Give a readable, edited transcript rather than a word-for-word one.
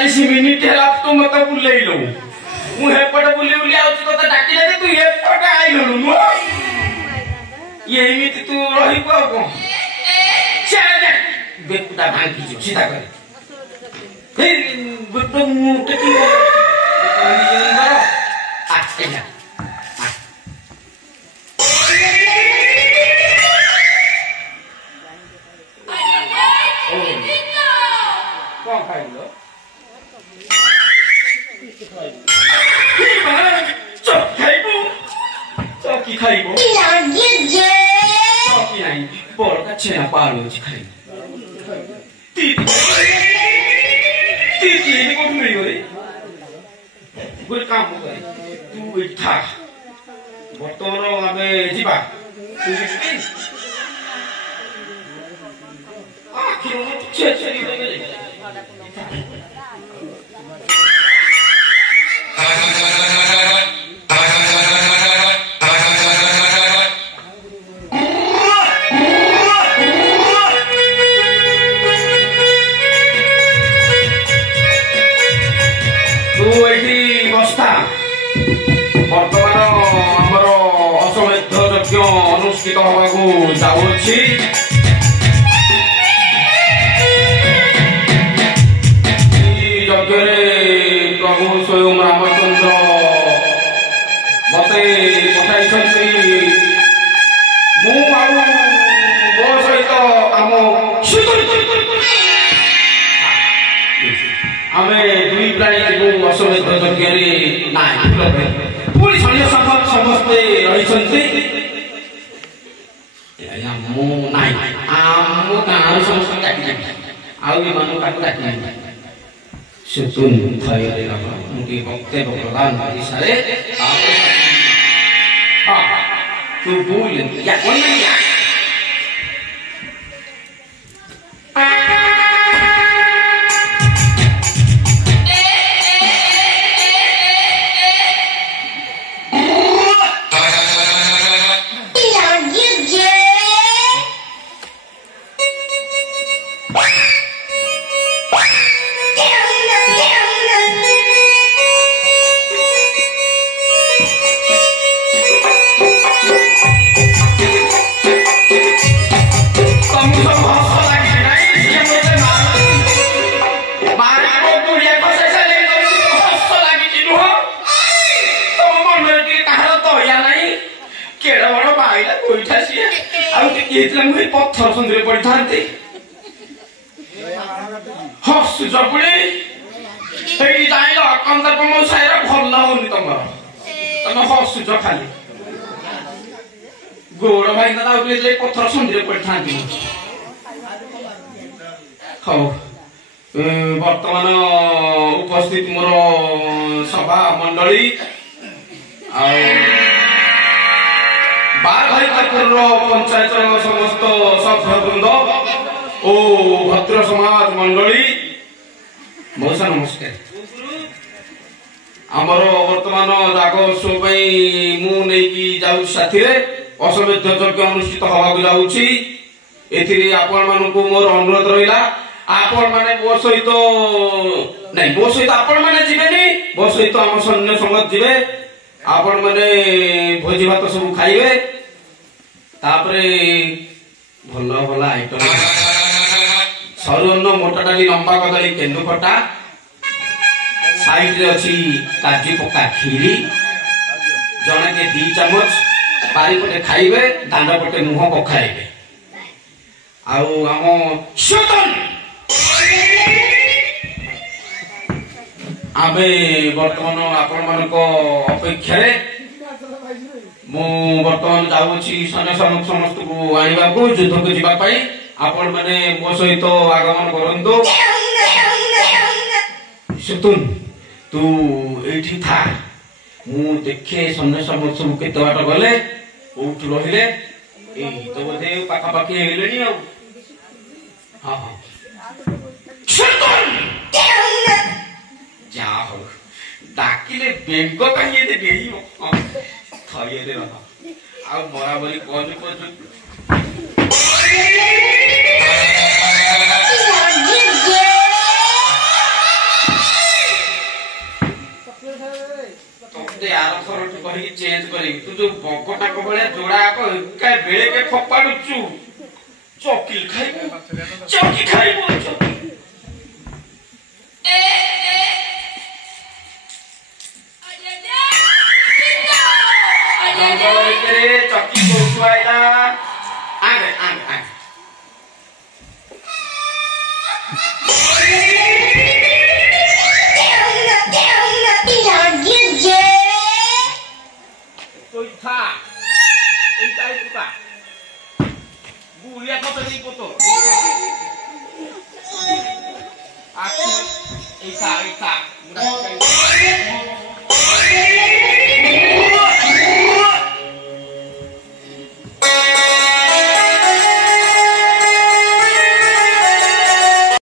40 minute है तू मत बुलेइलु मु हेपट बुली बुली आउची तो डाकिले तू हेपट आइलु नु ये एमिति तू रही को को चले बेकुटा भांगी जो सीधा करे फिर गुट्टो मु टेकी को आछे कौन खाइलो चौकी खाइबो चौकी नहीं बड़ का छेना पालो खाइबो ती को मिलियो रे गोटे काम करे तू इठा बर्तमान आमे जीवा तू जिबी आखिर छे छे बर्तमान आमर अश्वमेध यज्ञ अनुष्ठित होगा जाऊँगी यज्ञ प्रभु स्वयं रामचंद्र मत पठाई मो सहित आम आम दुई प्राणी अश्वमेध यज्ञ ना पुरी सैन्य समस्ते रही आम गाँव समस्त डाकी डाकी सुतुन थयरे मुझे वक्तव्य प्रदान कर सारे तू बोल या पत्थर सुंदर पड़ी था हसुच पुणी जाइल कंदर्प मौसाईर भल होनी तुम तुम हसुच खाली गोड़ भाई पत्थर सुंदर पड़ी था हौ बर्तमान उपस्थित मोर सभा मंडली बारभाईपुर पंचायत समस्त सभ्यवृंद ओ भद्र समाज मंडली मौसा नमस्कार आमर बर्तमान जागोत्सव मु नहीं जाऊ साथी अश्वमेध यज्ञ अनुष्ठित होगा जाऊँगी एथिरे आपण मानकु मोर अनुरोध रहिला आपण माने मो सहित नहीं मो सहित आपण माने जिबेनी मो सहित आम सैन्य संगत जिबे आपण माने भोजी भात सब खाइबे तापरे भल भल आइटम सरुअन्न मोटा डाली लंबा कदली केन्दु खटा साइड रे अछि काजू पका खीरी जने के 2 चम्मच बारीपटे खाइबे दांड पटे मुह पखाइबे आउ आम शतन आबे वर्तमान आपण मानक अपेक्षा रे मु वर्तमान जाऊँगी सैन्य समस्त को आने को युद्ध को जीवाई आपण मैंने मो सहित आगमन करंतु सुतुन तू एठी था मु देखे सैन्य समस्त सब केते बाट गले उठ रहिले ए तो बोधे पाखा पाखी हेलेनी आ हां हां सुतुन जा हो डाकिले बेंग कहिए दे देई खाइए दे रहा आ बराबरी कौन को जो बकटाक भलिया जोड़ाक एका बेलेके फपाडुचु चौकी खाइबो जंगल भितरे चौकी कोठु आइला आगे तो था এটা গুলিয়া কত দেই কত আচ্ছা এইটা মুরা